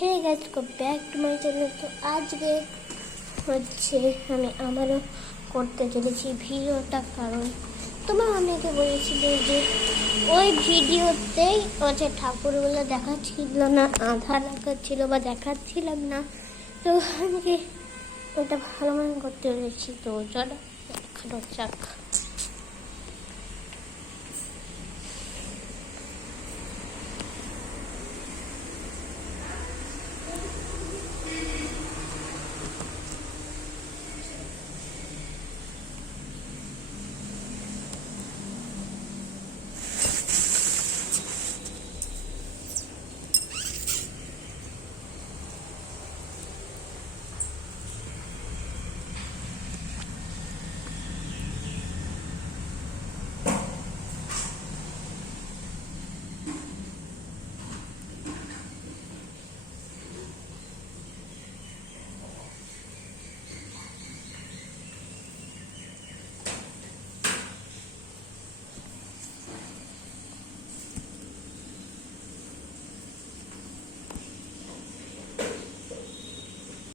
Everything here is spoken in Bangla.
Hey guys, go back to my channel. তো আজকে হচ্ছে আমি আমারও করতে চলেছি ভিডিওটা, কারণ তোমার অনেকে বলেছিল যে ওই ভিডিওতেই হচ্ছে ঠাকুরগুলো দেখাচ্ছিল না, আধা দেখাচ্ছিল বা দেখাচ্ছিলাম না। তো আজকে ওটা ভালো মনে করতে চলেছি, তো চলো দেখানো যাক।